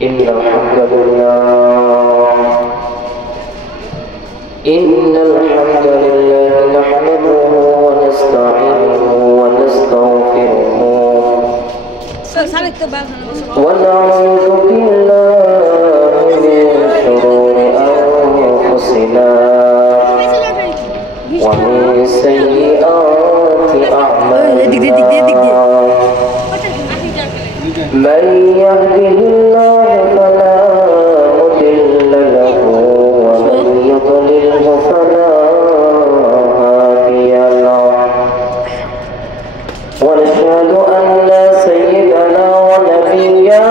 إن الحمد لله نحمده ونستعينه ونستغفره ونعوذ بالله من شرور أنفسنا ومن سيئات أعمالنا من يهده الله فلا مضل له ومن يضلله فلا هادي له ونشهد أن لا سيدنا ونبينا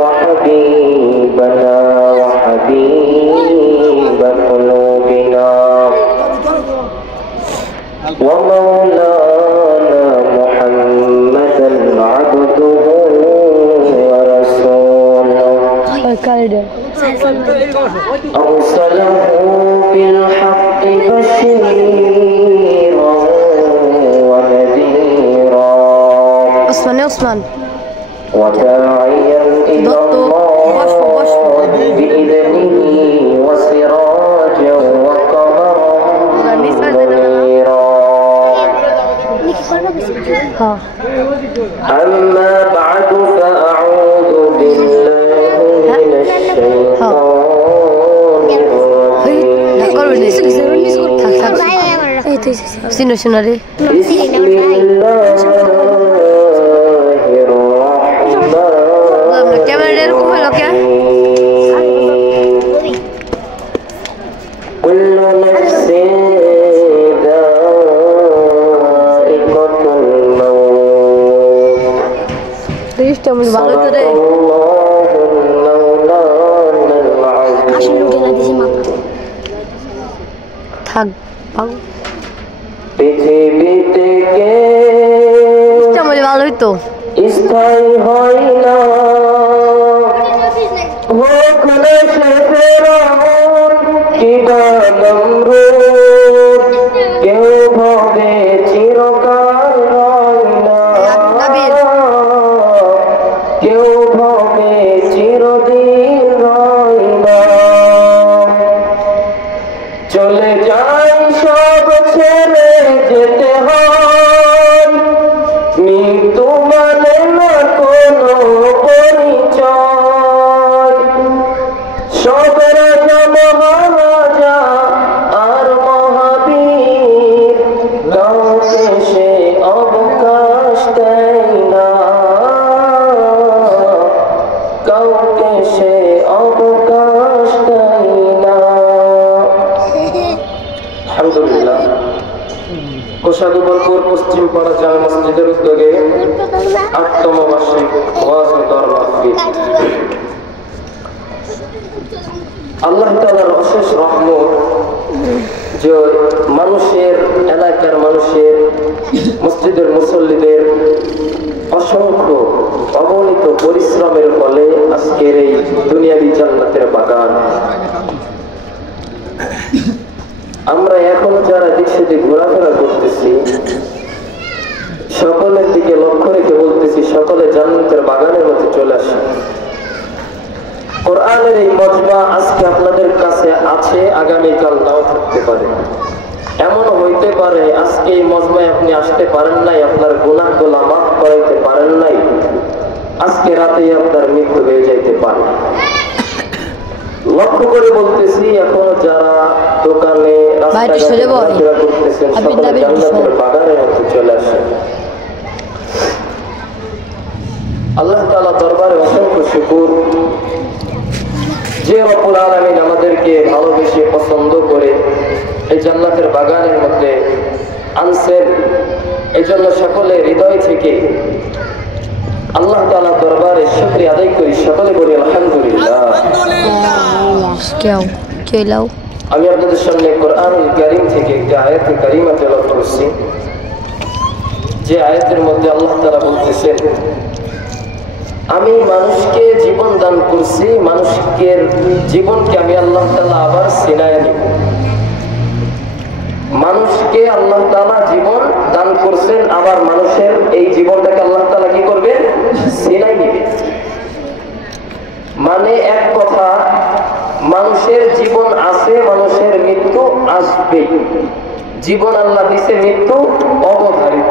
وحبيبنا وحبيب قلوبنا ومولانا محمدا عبده ورسوله أرسله بالحق بشيرا ونذيرا عثمان وداعيا إلى الله بإذنه وسراجا وقمرا منيرا أما بعد فأعوذ بالله من الشيطان الرجيم بسم الله كل نفس ذائقة الموت صدق الله مولانا العظيم পৃথিবীতে কেউ স্থায়ী হয় না হোক না সে ফেরাউন কিংবা নমরুদ কেউ ভবে চিরকাল হয় না কেউ ভবে চিরদিন হয় না চলে যায় সব ছেড়ে যেতে হয় মৃত্যু মানে না কোনো পরিচয় সব রাজা মহারাজা আর মহাবীর কাউকে সে অবকাশ দেয় না কাউকে সে অবকাশ দেয় না আলহামদুলিল্লাহ কোষাগুবলপুর পশ্চিম পাড়া জামে মসজিদের উদ্যোগে ৮তম বার্ষিক ওয়াজ ও দর মাহফিল আল্লাহ তাআলার অশেষ রহমত যে মানুষের এলাকার মানুষের মসজিদের মুসল্লিদের অসংখ্য অগণিত পরিশ্রমের ফলে আজকের এই দুনিয়াবি জান্নাতের বাগান আমরা এখন যারা দেশে ঘোরাফেরা করতেছি সকলের দিকে লক্ষ্য রেখে বলতেছি সকলে জান্নাতের বাগানের মধ্যে চলে আসে কোরআনের এই মজমা আজকে আপনাদের কাছে আছে আগামীকাল নাও থাকতে পারে এমনও হইতে পারে আজকে এই মজমায় আপনি আসতে পারেন নাই আপনার গুনাহগুলো মাফ করাইতে পারেন নাই আজকে রাতেই আপনার মৃত্যু হয়ে যাইতে পারে লক্ষ্য করে বলতেছি এখনো যারা দোকানে রাস্তাঘাটে ঘোরাফেরা করতেছেন সকলে জান্নাতের বাগানের মধ্যে চলে আসেন আল্লাহ তাআলা দরবারে অসংখ্য শুকর যে রব্বুল আলামিন আমাদেরকে ভালোবেসে পছন্দ করে এই জান্নাতের বাগানের মধ্যে আনছেন এই জন্য সকলে হৃদয় থেকে আল্লাহ তাআলা দরবারে শুকরিয়া আদায় করি সকলে বলি আলহামদুলিল্লাহ আমি আপনাদের সামনে কোরআনুল কারীম থেকে একটা আয়াতে কারিমা তেলাওয়াত করছি যে আয়াতের মধ্যে আল্লাহ তাআলা বলতেছেন আমি মানুষকে জীবন দান করছি মানুষের জীবনকে আমি আল্লাহ তাআলা আবার ছিনায় নিব মানুষকে আল্লাহ তাআলা জীবন দান করছেন আবার মানুষের এই জীবনটাকে আল্লাহ তাআলা কি করবেন ছিনায় নিবে মানে এক কথা, মানুষের জীবন আছে, মানুষের মৃত্যু আসবে। জীবন আল্লাহ দিছে, মৃত্যু অবধারিত।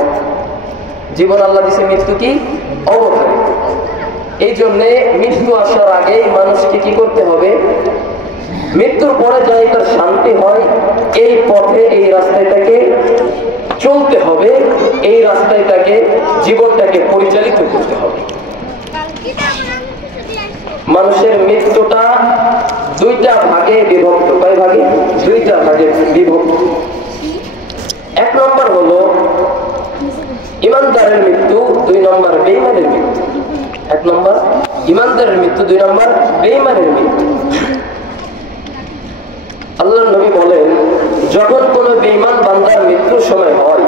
জীবন আল্লাহ দিছে, মৃত্যু কি অবধারিত। এই জন্য মৃত্যু আসার আগেই মানুষকে কি করতে হবে? মৃত্যুর পরে যাই তার শান্তি হয়, এই পথে এই রাস্তাটাকে চলতে হবে, এই রাস্তাটাকে জীবনটাকে পরিচালিত করতে হবে। মানুষের মৃত্যুটা দুইটা ভাগে বিভক্ত। কয় ভাগে? দুইটা ভাগে বিভক্ত। এক নম্বর হলো ইমানদারের মৃত্যু, দুই নম্বর বেঈমানের মৃত্যু। এক নম্বর ইমানদারের মৃত্যু, দুই নম্বর বেঈমানের মৃত্যু। আল্লাহর নবী বলেন, যখন কোন বেঈমান বান্দার মৃত্যুর সময় হয়,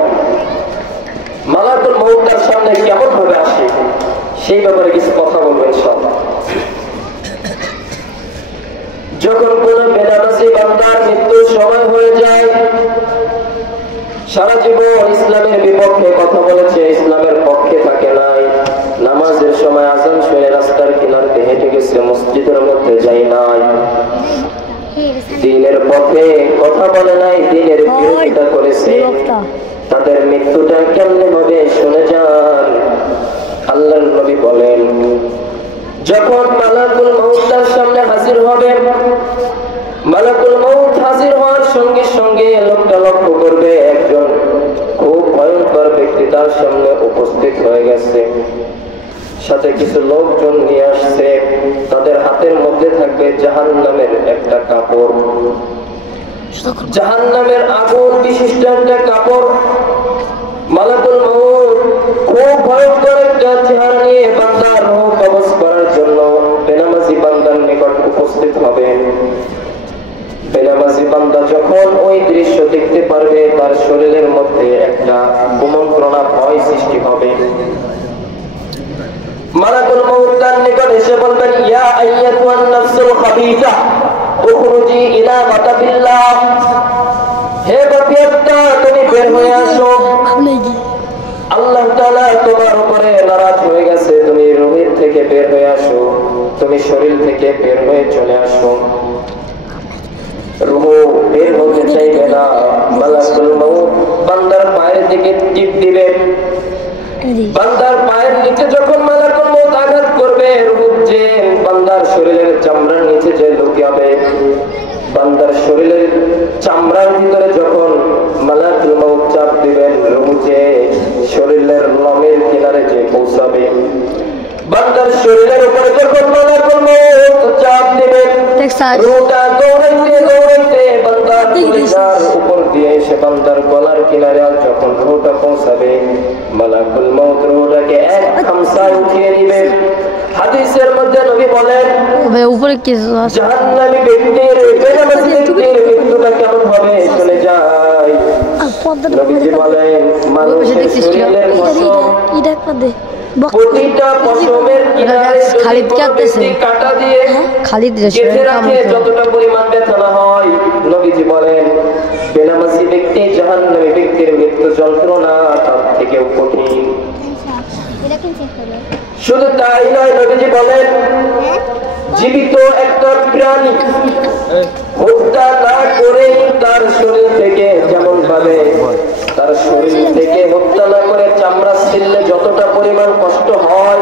মালাকুল মউত তার সামনে কেমন ভাবে আসে সেই ব্যাপারে কিছু কথা বলবো ইনশাআল্লাহ। যখন কোন বেনামাজি বান্দার মৃত্যুর সময় হয়ে যায়, সারা জীবন ইসলামের বিপক্ষে কথা বলেছে, ইসলামের পক্ষে থাকে নাই, নামাজের সময় আযান শুনে রাস্তার কিনারে হেঁটে গেছে, মসজিদের মধ্যে যায় নাই, দ্বীনের পথে কথা বলে নাই, দ্বীনের বিরোধিতা করেছে, তাদের মৃত্যুটা কেমনে হবে শুনে যান। আল্লাহর নবী বলেন, যখন মালাকুল মউত তার সামনে হাজির হবে, মালাকুল মউত হাজির হওয়ার সঙ্গে সঙ্গে লোকটা লক্ষ্য করবে একজন খুব ভয়ঙ্কর ব্যক্তি তার সামনে উপস্থিত হয়ে গেছে, সাথে কিছু লোকজন নিয়ে আসছে, তাদের হাতের মধ্যে থাকবে জাহান্নামের একটা কাপড়, জাহান্নামের আগুন বিশিষ্ট একটা কাপড়। মালাকুল মউত খুব ভয়ঙ্কর একটা চেহারা নিয়ে বান্দার রূহ কবজ করার জন্য বেনামাজি বান্দার নিকট উপস্থিত হবে। বেনামাজি বান্দা যখন ওই দৃশ্য দেখতে পারবে, তার শরীরের মধ্যে একটা কুমন্ত্রণা, ভয় সৃষ্টি হবে। মালাকুল মউত তার নিকট এসে বলবেন, ইয়া আইয়াতুন নাফসুল খাবিসা উখরুজি ইলা মাতাবিল্লাহ, হে পাপিয়াত্মা তুমি বের হয়ে আসো, আল্লাহ তাআলা তোমার উপরে নারাজ হয়ে গেছে, তুমি রূহের থেকে বের হয়ে আসো, তুমি শরীর থেকে বের হয়ে চলে আসো। রূহ বের হতে চাইবে না, মালাকুল মউত বান্দার পায়ের দিকে টিপ দিবে। বান্দার পায়ের নিচে যখন মালাকুল মউত আঘাত করবে, রূহ যে বান্দার শরীরের চামড়ার নিচে যে লুকিয়ে, বান্দার শরীরের চামড়ার ভিতরে যখন মালাকুল মউত চাপ দিবেন, রূহ যে শরীরের লোমের কিনারে যে পৌঁছাবে, বান্দার শরীরের উপরে যখন মালাকুল মউত চাপ দিবেন, রূহটা দৌড়াইতে দৌড়াইতে বান্দার কলিজার উপর দিয়ে এসে বান্দার গলার কিনারে যখন রূহটা পৌঁছাবে, মালাকুল মউত রূহটাকে এক খামসায় উঠিয়ে নিবে। হাদিসের মধ্যে নবী বলেন, উপরে কিছু জাহান্নামী ব্যক্তির, বেনামাজি ব্যক্তির মৃত্যুটা কেমন হবে শুনে যায়। নবীজি বলেন, মানুষের শরীরের পশম, প্রতিটা পশমের কিনারে যদি কাঁটা দিয়ে গেঁথে রাখে যতটা পরিমাণ ব্যথা না হয়, নবীজি বলেন বেনামাজি ব্যক্তি, জাহান্নামী ব্যক্তির মৃত্যু যন্ত্রণা তার থেকেও কঠিন। শুধু তাই নয়, নবীজি বলেন জীবিত একটা প্রাণী হত্যা না করে তার শরীর থেকে, যেমন ভাবে তার শরীর থেকে হত্যা না করে চামড়া ছিললে যতটা পরিমাণ কষ্ট হয়,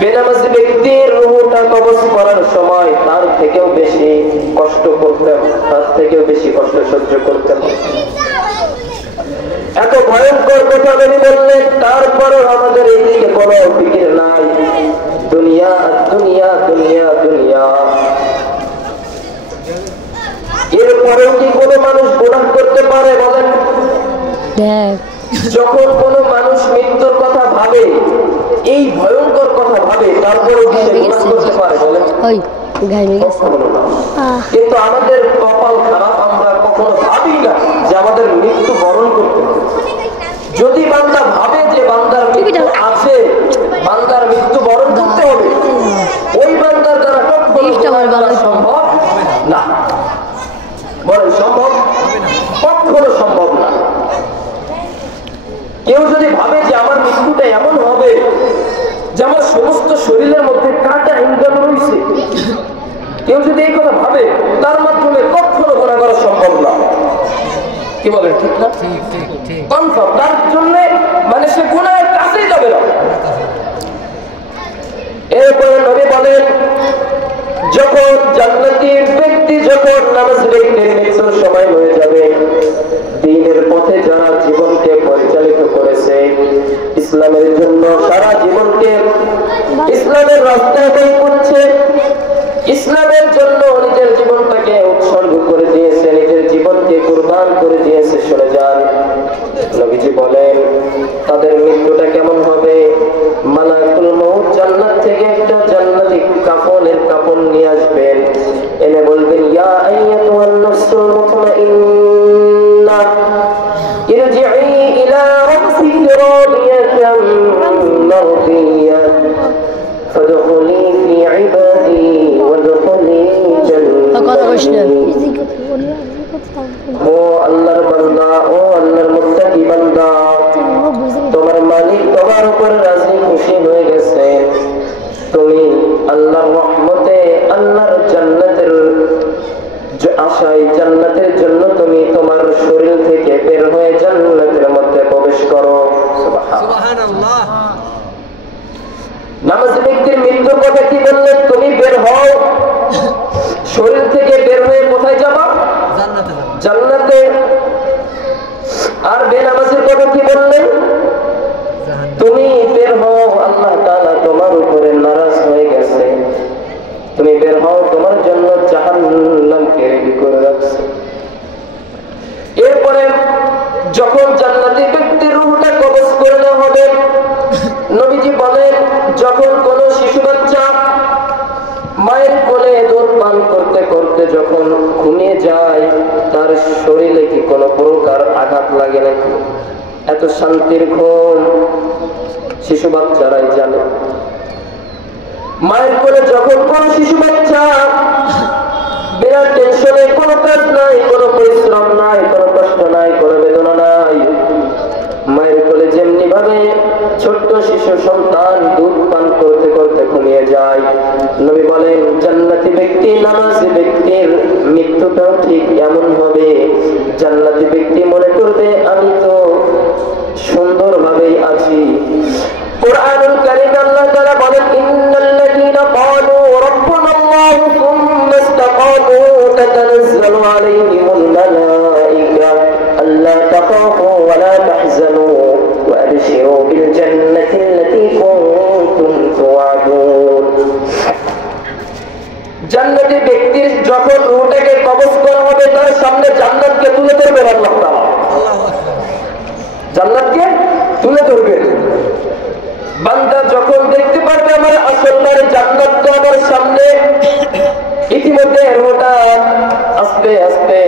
বেনামাজি ব্যক্তির রূহটা কবজ করার সময় তার থেকেও বেশি কষ্ট করতে, তার থেকেও বেশি কষ্ট সহ্য করতে হয়। এত ভয়ঙ্কর কথা নবী বললেন, তারপরও আমাদের এই দিকে কোনো ফিকির নাই। দুনিয়া দুনিয়া দুনিয়া দুনিয়া, এরপরেও কি কোনো মানুষ গুনাহ করতে পারে বলেন? যখন কোনো মানুষ মৃত্যুর কথা ভাবে, এই ভয়ঙ্কর কথা ভাবে, তারপরেও কি সে গুনাহ করতে পারে বলেন? কিন্তু আমাদের কপাল খারাপ, আমরা কখনো ভাবি না যে আমাদের মৃত্যু বরণ করতে হবে। যদি বান্দা ভাবে যে বান্দার মৃত্যু আছে, বান্দার মৃত্যু বরণ করতে হবে, ওই বান্দার দ্বারা কখনো সম্ভব না। বলেন সম্ভব? কখনো সম্ভব না। কেউ যদি ভাবে যে আমার মৃত্যুটা এমন হবে যে আমার সমস্ত শরীরের মধ্যে কাটা ইনকাম রয়েছে, কেউ যদি এই কথা ভাবে তার মাধ্যমে কখনো গুনাহ করা সম্ভব না। কি বলেন, ঠিক না? কনফার্ম। তার জন্য মানে সে গুনাহের কাছেই যাবে না। এরপরে নবী বলেন, যখন জান্নাতি ব্যক্তি যখন নামাজ ব্যক্তির মৃত্যুর সময় হয়ে যাবে, দ্বীনের পথে যারা জীবনকে পরিচালিত করেছে, ইসলামের জন্য সারা জীবনকে ইসলামের রাস্তায় ব্যয় করেছে, ইসলামের জন্য নিজের জীবনটাকে উৎসর্গ করে দিয়েছে, নিজের জীবনকে কুরবান করে দিয়েছে, শুনে যান নবীজি বলেন তাদের মৃত্যুটা কেমন হবে? মালাকুল মউত জান্নাত থেকে একটা জান্নাতি কাফনের কাপড় নিয়ে আসবেন, এনে বলবেন, ইয়া আইয়াতুহান নাফসুল মুতমাইন্না ইরজিই ইলা রাব্বিকি রাদিয়াতাম মারদিয়া ফাদখুলি ফি ইবাদি ওয়াদখুলি জান্নাতি। ও আল্লাহর বান্দা, ও আল্লাহর মুত্তাকি বান্দা, তোমার মালিক তোমার উপর রাজি খুশি হয়ে গেছে, তুমি আল্লাহর রহমতে আল্লাহর জান্নাতের আশায় জান্নাতের জন্য তুমি তোমার শরীর থেকে বের হয়ে জান্নাতের মধ্যে প্রবেশ করো। সুবহানাল্লাহ। নামাজি ব্যক্তির মৃত্যুর কথা কি বললেন? তুমি বের হও, শরীর থেকে বের হয়ে কোথায় যাবা? জান্নাতে। আর বেনামাজের কথা কি বললেন? তুমি বের হও, আল্লাহ তাআলা তোমার উপরে নারাজ হয়ে গেছে, তুমি বের হও, তোমার জন্য জাহান্নামকে রেডি করে রাখছে। এরপরে যখন জান্নাতি ব্যক্তির রূহটা কবজ করে নেওয়া হবে, নবীজি বলেন, যখন কোন শিশু বাচ্চা মায়ের কোলে দুধ পান করতে করতে যখন ঘুমিয়ে যায়, তার শরীরে কি কোনো প্রকার আঘাত লাগে নাকি? এত শান্তির ঘুম শিশু বাচ্চারাই জানে। মায়ের কোলে যখন কোন শিশু বাচ্চা বিনা টেনশনে, কোনো কাজ নাই, কোনো পরিশ্রম নাই, কোনো কষ্ট নাই, কোনো বেদনা নাই, মায়ের কোলে যেমনি ভাবে ছোট্ট শিশু সন্তান দুধ পান করতে করতে ঘুমিয়ে যায়, নবী বলেন জান্নাতি ব্যক্তি নামাজি ব্যক্তির মৃত্যুটাও ঠিক এমন হবে। জান্নাতি ব্যক্তি মনে করবে আমি তো সুন্দরভাবেই আছি। কুরআনুল কারীম আল্লাহ তাআলা বলেন, ইন্নাল্লাযীনা ক্বালু রাব্বুনাল্লাহু সুম্মা ইসতাকামু তাতানাজ্জালু আলাইহিমুল মালাঈকা আল্লা তাখাফু ওয়া লা তাহজানু ওয়া আবশিরু বিল জান্নাতি আল্লাতী কুনতুম তুআদুন। জান্নাতি ব্যক্তির যখন রূহটাকে কবজ করা হবে, তার সামনে জান্নাতকে তুলে ধরবেন আল্লাহ তাআলা। জান্নাতকে তুলে ধরবেন। বান্দা যখন দেখতে পারবে আমার আসল বাড়ি জান্নাত তো আমার সামনে, ইতিমধ্যে রূহটা আস্তে আস্তে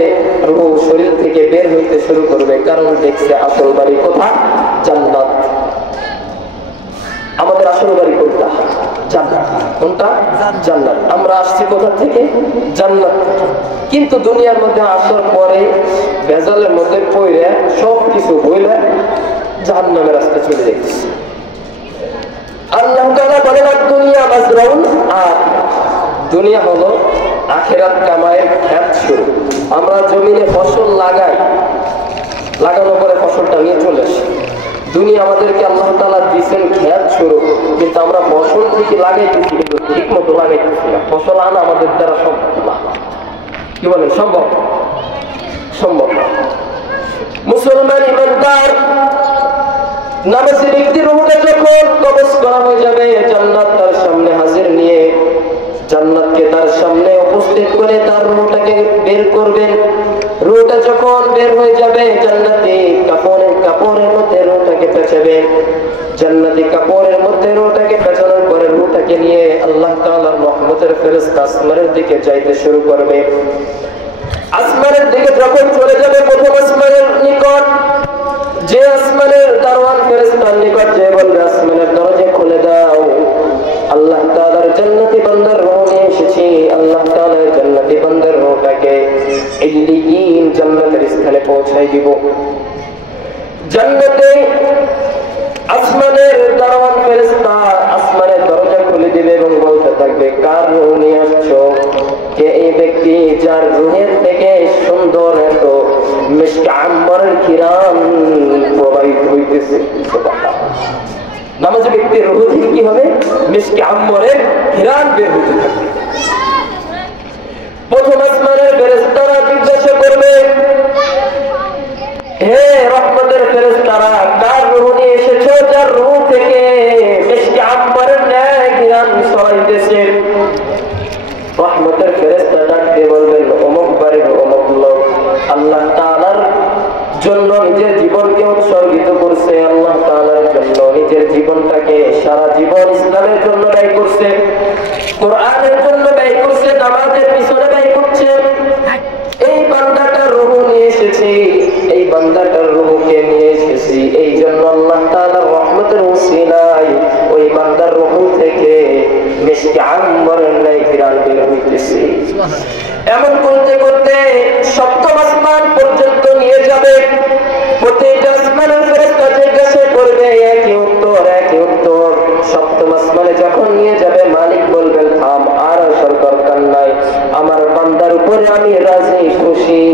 রূহ শরীর থেকে বের হইতে শুরু করবে, কারণ দেখছে আসল বাড়ি কোথায়? জান্নাত। আমাদের আসল বাড়ি কোনটা? জান্নাত। কোনটা? জান্নাত। আমরা আসছি কোথা থেকে? জান্নাত। কিন্তু দুনিয়ার মধ্যে আসার পরে ভেজালের মধ্যে পড়ে সবকিছু বইলে জাহান্নামের রাস্তায় চলে যাচ্ছে। আল্লাহ তাআলা বলেন, দুনিয়া মাজরাউন, আর দুনিয়া হলো আখিরাত কামায়ের ক্ষেত শুরু। আমরা জমিনে ফসল লাগাই, লাগানোর পরে ফসলটা নিয়ে চলে আসি। দুনিয়া আমাদেরকে আল্লাহ তাআলা দিয়েছেন ক্ষেত শুরু, কিন্তু আমরা ফসল থেকে লাগাইতেছি কিন্তু ঠিক মতো লাগাইতেছি না। ফসল আনা আমাদের দ্বারা সম্ভব না। কি বলেন, সম্ভব? সম্ভব না। মুসলমান ইমানদার নামাজি ব্যক্তির রূহটা যখন কবজ করা হয়ে যাবে, জান্নাত তার সামনে হাজির নিয়ে জান্নাতকে তার সামনে উপস্থিত করে তার রূহটাকে বের করবেন। রূহটা যখন বের হয়ে যাবে, জান্নাতি কাপড়ের মধ্যে রূহটাকে পেঁচাবেন। জান্নাতি কাপড়ের মধ্যে রূহটাকে পেঁচানোর পরে রূহটাকে নিয়ে আল্লাহ তাআলার রহমতের ফেরেশতা আসমানের দিকে যাইতে শুরু করবে। আসমানের দিকে যখন চলে যাবে, প্রথম আসমানের নিকট যে আসমানের দারওয়ান ফেরেশতার নিকট যে বলবে, আসমানের দরজা খুলে দাও, আল্লাহ তাআলার জান্নাতি বান্দার রূহ নিয়ে এসেছি। আল্লাহ তাআলা জান্নাতি বান্দার রূহটাকে ইল্লিয়িন জান্নাতের স্থানে পৌঁছাই দিব। জান্নাতে আসমানের দারওয়ান ফেরেশতা আসমানের দরজা খুলে দিবে এবং বলতে থাকবে, কার রূহ নিয়ে আসছো? ব্যক্তি যার রুহের থেকে সুন্দর এত মিশকে আম্বরের ঘিরান প্রবাহিত হইতেছে। নামাজি ব্যক্তির রুহ থেকে কি হবে? মিশকে আম্বরের ঘিরান বের হইতে থাকবে। প্রথম আসমানের ফেরেশতারা জিজ্ঞাসা করবে, হে রহমতের ফেরেশতারা, কার রূহ নিয়ে এসেছো যার রূহ থেকে মিশকে আম্বরের ন্যায় ঘিরান ছড়াইতেছে? রহমতের ফেরেশতা ডাক দিয়ে বলবেন, অমুক বাড়ির অমুক লোক আল্লাহ তাআলার জন্য নিজের জীবনকে উৎসর্গিত করছে, আল্লাহ তাআলার জন্য নিজের জীবনটাকে সারা জীবন ইসলামের জন্য ব্যয় করছে, কোরআনের জন্য ব্যয় করছে, নামাজের পিছনে ব্যয় করছে। এই বান্দাটার রূহ নিয়ে এসেছি, এই বান্দাটার রূহকে নিয়ে এসেছি, এই জন্য আল্লাহ তাআলার রহমতের ওসিলায় ওই বান্দার রূহ থেকে মিশকে আম্বরের ন্যায় ঘিরান বের হইতেছে। এমন করতে করতে সপ্তম আসমান পর্যন্ত নিয়ে যাবে। প্রতিটা আসমানের ফেরেশতা জিজ্ঞাসা করবে, একই উত্তর একই উত্তর। সপ্তম আসমানে যখন নিয়ে যাবে মালিক বলবেন, থাম, আর আসার দরকার নাই, আমার বান্দার উপরে আমি রাজি খুশি,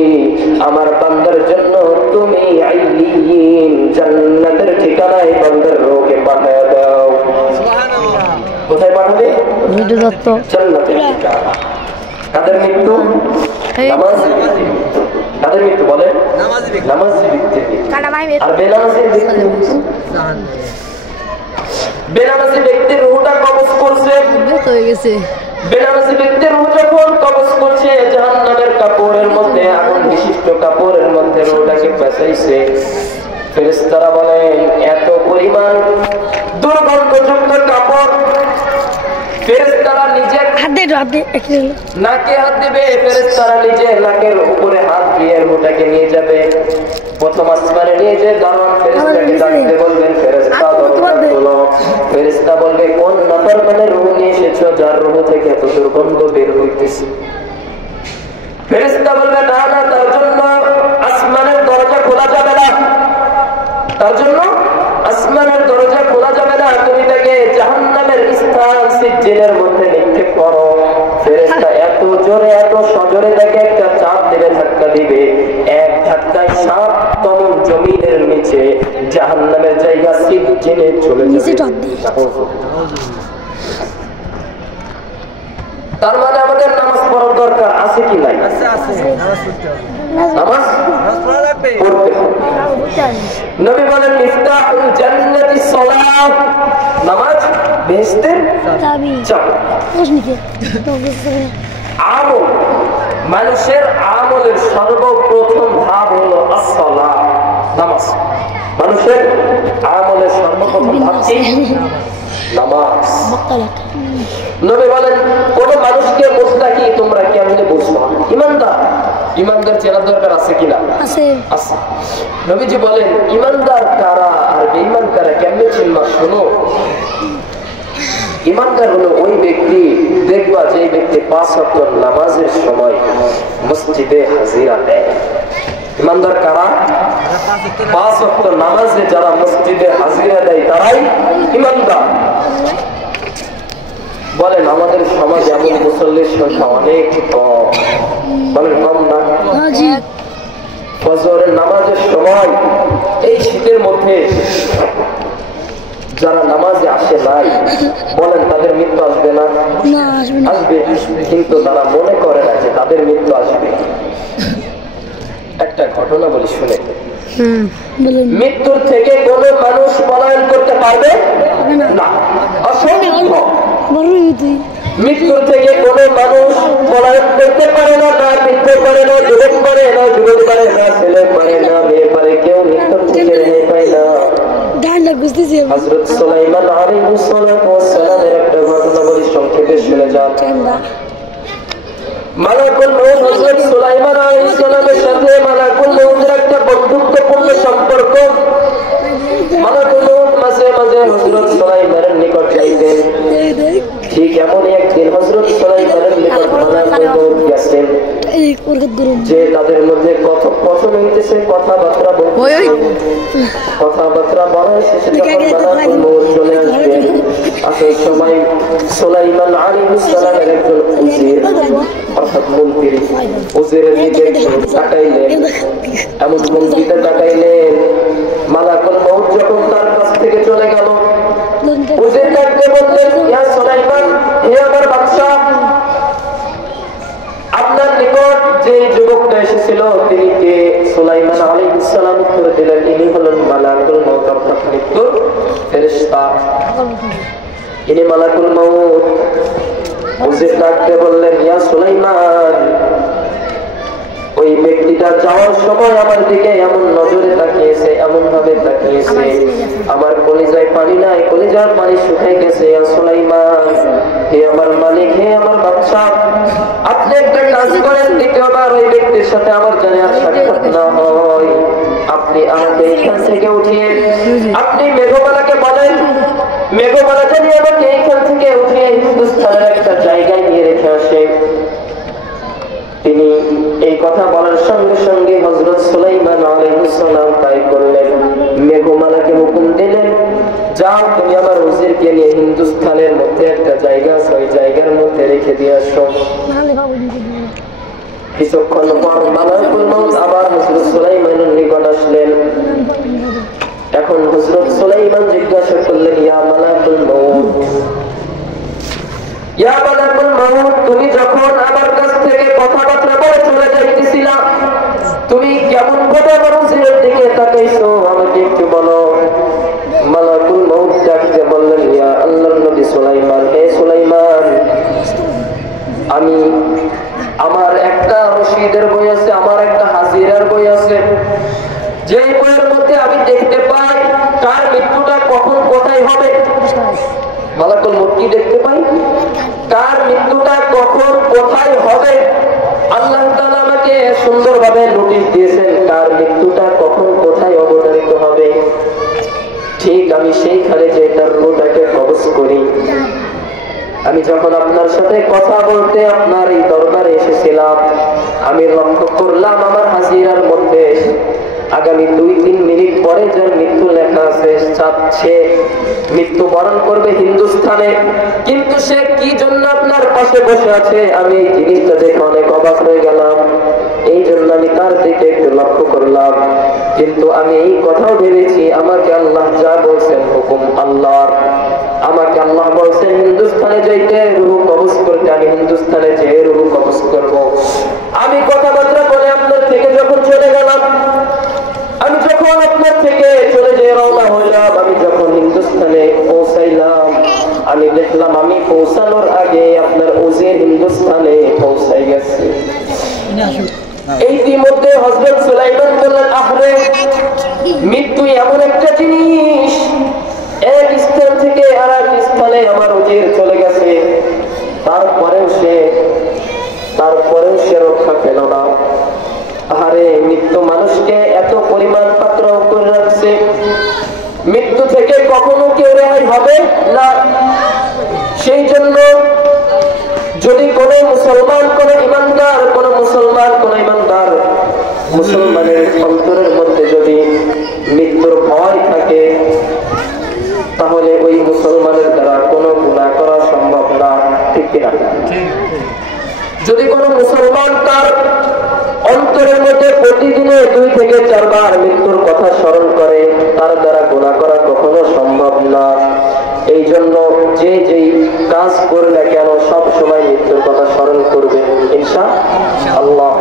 আমার বান্দার জন্য তুমি আইলিয়িন জান্নাতের ঠিকানায় বান্দার রূহকে পাঠিয়ে দাও। সুবহানাল্লাহ। কোথায় পাঠাবে? জান্নাতের ঠিকানা। কাদের মৃত্যু? নামাজি ব্যক্তি। কাদের মৃত্যু বলে? নামাজি ব্যক্তি। আর বেনামাজির ব্যক্তি? বেনামাজি ব্যক্তির রূহটা কবজ করছে, বেনামাজি ব্যক্তির রূহ যখন কবজ করছে, জাহান্নামের কাপড়ের মধ্যে, আগুন বিশিষ্ট কাপড়ের মধ্যে রূহটাকে পেঁচাইছে। ফেরেশতারা বলেন, এত পরিমাণ দুর্গন্ধযুক্ত কাপড়, ফেরেশতারা নিজে নাকে হাত দিবে, ফেরেশতারা নিজে নাকের উপরে হাত দিয়ে রূহটাকে নিয়ে যাবে। প্রথম আসমানে নিয়ে যে দারোয়ান ফেরেশতাকে ডাকতে বলবেন, ফেরেশতা বলো। ফেরেশতা বলবে, কোন নাফরমানের রূহ নিয়ে এসেছো যার রূহ থেকে এত দুর্গন্ধ বের হইতেছে? ফেরেশতা বলবে, না না, তার জন্য আসমানের দরজা খোলা যাবে না, তার জন্য আসমানের দরজা খোলা যাবে না, তুমি তাকে জাহান্নামের স্থান সিজ্জিনের মধ্যে নিক্ষেপ করো। ফেরেশতা এত জোরে এত সজোরে তাকে একটা চাপ দেবে, ধাক্কা দিবে, এক ধাক্কায় 7তম জমিনের নিচে জাহান্নামের জায়গা সিজ্জিনে চলে যাবে। তার মানে আমাদের নামাজ পড়ার দরকার আছে কি নাই? নামাজ পড়তে হবে। নবী বলেন, মিফতাহুল জান্নাতি সালাত, নামাজ বেহেশতের চাবি। আমল, মানুষের আমলের সর্বপ্রথম ধাপ হলো as-সালাত, নামাজ। মানুষের আমলের সর্বপ্রথম ধাপ কি? নামাজ। নবী বলেন, কোন মানুষকে মুত্তাকি তোমরা কেমনে বুঝবা? ইমানদার। ইমানদার চেনার দরকার আছে কিনা? আছে। আছে। নবীজি বলেন, ইমানদার কারা আর বেঈমান কারা কেমনে চিনবা? শোনো, ইমানদার হলো ওই ব্যক্তি, দেখবা যে ব্যক্তি 5 ওয়াক্ত নামাজের সময় মসজিদে হাজিরা দেয়। ইমানদার কারা? 5 ওয়াক্ত নামাজে যারা মসজিদে হাজিরা দেয় তারাই ইমানদার। বলেন, আমাদের সমাজে এমন মুসল্লির সংখ্যা অনেক কম, বলেন কম না? ফজরের নামাজের সময় এই শীতের মধ্যে যারা নামাজে আসে নাই, বলেন তাদের মৃত্যু আসবে না? আসবে, কিন্তু তারা মনে করে না যে তাদের মৃত্যু আসবে। একটা ঘটনা বলি, শুনে। মৃত্যুর থেকে কোন মানুষ পলায়ন করতে পারবে না, অসম্ভব। মৃত্যুর থেকে কোন মানুষ পলায়ন করতে পারে না, না বৃদ্ধ পারে না, যুবক পারে না, যুবক পারে না, ছেলে পারে না, মেয়ে পারে, কেউ মৃত্যুর থেকে রেহাই পায় না। হযরত সুলাইমান আলাইহিস সালামের একটা ঘটনা বলি, সংক্ষেপে শুনে যান। মালাকুল মউত হযরত সুলাইমান আলাইহিস সালামের সাথে মালাকুল মউতের একটা বন্ধুত্বপূর্ণ সম্পর্ক। মালাকুল মউত মাঝে মাঝে হযরত সুলাইমানের নিকট যাইতেন। ঠিক এমনই একদিন হযরত সুলাইমানের নিকট মালাকুল মউত গেছেন, যে তাদের মধ্যে কথোপকথন হইতেছে, কথাবার্তা বলতেছে। কথাবার্তা বলার শেষে যখন মালাকুল মউত চলে আসবেন, আসল সময় সুলাইমান আলাইহিস সালামের একজন উজির অর্থাৎ মন্ত্রী উজিরের দিকে তাকাইলেন, এমন ভঙ্গিতে তাকাইলেন, মালাকুল মউত যখন তার কাছ থেকে চলে গেল, উজির ডাকতে বললেন, ইয়া সুলাইমান, হে আমার বাদশা, আপনার নিকট যে যুবকটা এসেছিল তিনি কে? সুলাইমান আলাইহিস সালাম উত্তর দিলেন, ইনি হলেন মালাকুল মউত, অর্থাৎ মৃত্যুর ফেরেশতা। ইনি মালাকুল মউত। উজির ডাকতে বললেন, ইয়া সুলাইমান, ওই ব্যক্তিটা যাওয়ার সময় আমার দিকে এমন নজরে তাকিয়েছে, এমন ভাবে তাকিয়েছে, আমার কলিজায় পানি নাই, কলিজার পানি শুকিয়ে গেছে। ইয়া সুলাইমান, হে আমার মালিক, হে আমার বাদশা, আপনি একটা কাজ করেন, দ্বিতীয়বার ওই ব্যক্তির সাথে আমার জানে আর সাক্ষাৎ না হয়, আপনি আমাকে এখান থেকে উঠিয়ে আপনি মেঘমালাকে বলেন, মেঘমালা জানি আমাকে এখান থেকে উঠিয়ে হিন্দুস্তানের একটা জায়গায় নিয়ে রেখে আসে। তিনি এই কথা বলার সঙ্গে সঙ্গে হযরত সুলাইমান আলাইহিস সালাম তাই করলেন। মেঘমালাকে হুকুম দিলেন, যাও তুমি আমার উজিরকে নিয়ে হিন্দুস্তানের মধ্যে একটা জায়গা আছে, ওই জায়গার মধ্যে রেখে দিয়ে আসো। কিছুক্ষণ পর মালাকুল মউত আবার হযরত সুলাইমানের নিকট আসলেন। এখন হযরত সুলাইমান জিজ্ঞাসা করলেন, ইয়া মালাকুল মউত, ইয়া মালাকুল মউত, তুমি যখন আমার কাছ থেকে কথাবার্তা বলে চলে যাইতেছিলা, তুমি কেমন ভাবে আমার উজিরের দিকে তাকাইছো আমাকে একটু বলো। মালাকুল মউত ডাকতে বললেন, ইয়া আল্লাহর নবী সুলাইমান, হে সুলাইমান, আমি আমার একটা রশিদের বই আছে, আমার একটা হাজিরার বই আছে, যে বইয়ের মধ্যে আমি দেখতে পাই কার মৃত্যুটা কখন কোথায় হবে। মালাকুল মউত কি দেখতে পাই? কার মৃত্যুটা কখন কোথায় হবে। আল্লাহ তাআলা আমাকে সুন্দরভাবে নোটিশ দিয়েছেন কার মৃত্যুটা কখন কোথায় অবতারিত হবে। ঠিক আমি সেইখানে যে তার রূহটাকে কবজ করি। আমি যখন আপনার সাথে কথা বলতে আপনার এই দরবারে এসেছিলাম, আমি লক্ষ্য করলাম আমার হাজিরার মধ্যে আগামী 2-3 মিনিট পরে যার মৃত্যু লেখা আছে, সে মৃত্যুবরণ করবে হিন্দুস্তানে, কিন্তু সে কি জন্য আপনার পাশে বসে আছে আমি এই জিনিসটা দেখে অনেক অবাক হয়ে গেলাম। এই জন্য আমি তার দিকে একটু লক্ষ্য করলাম, কিন্তু আমি এই কথাও ভেবেছি আমাকে আল্লাহ যা বলছেন হুকুম আল্লাহর, আমাকে আল্লাহ বলছেন হিন্দুস্তানে যাইতে, রূহ কবজ করতে, আমি হিন্দুস্তানে যেয়ে রূহ কবজ করব। আমি কথাবার্তা বলে আপনার থেকে যখন চলে গেলাম, আমি যখন আপনার থেকে চলে যেয়ে রওনা হইলাম, আমি যখন হিন্দুস্তানে পৌঁছাইলাম, আমি দেখলাম আমি পৌঁছানোর আগে আপনার উজির হিন্দুস্তানে পৌঁছাই গেছে। ইতিমধ্যে হযরত সুলাইমান বললেন, আহরে, মৃত্যু এমন একটা জিনিস, এক স্থান থেকে আর এক স্থানে আমার উজির চলে গেছে, তারপরেও সে রক্ষা পেল না। আরে মৃত্যু মানুষকে এত পরিমাণ পাত্র করে রাখছে, মৃত্যু থেকে কখনো কেউ রেহাই হবে না। সেই জন্য যদি কোন মুসলমান, কোন ইমানদার মুসলমানের অন্তরের মধ্যে যদি মৃত্যুর ভয় থাকে, তাহলে ওই মুসলমানের দ্বারা কোনো গুনাহ করা সম্ভব না, ঠিক কিনা? যদি কোনো মুসলমান তার অন্তরের মধ্যে প্রতিদিনে 2 থেকে 4 বার মৃত্যুর কথা স্মরণ করে, তার দ্বারা গুনাহ করা কখনো সম্ভব না। এই জন্য যে যেই কাজ করলে কেন সব সময় মৃত্যুর কথা স্মরণ করবে ইনশাআল্লাহ।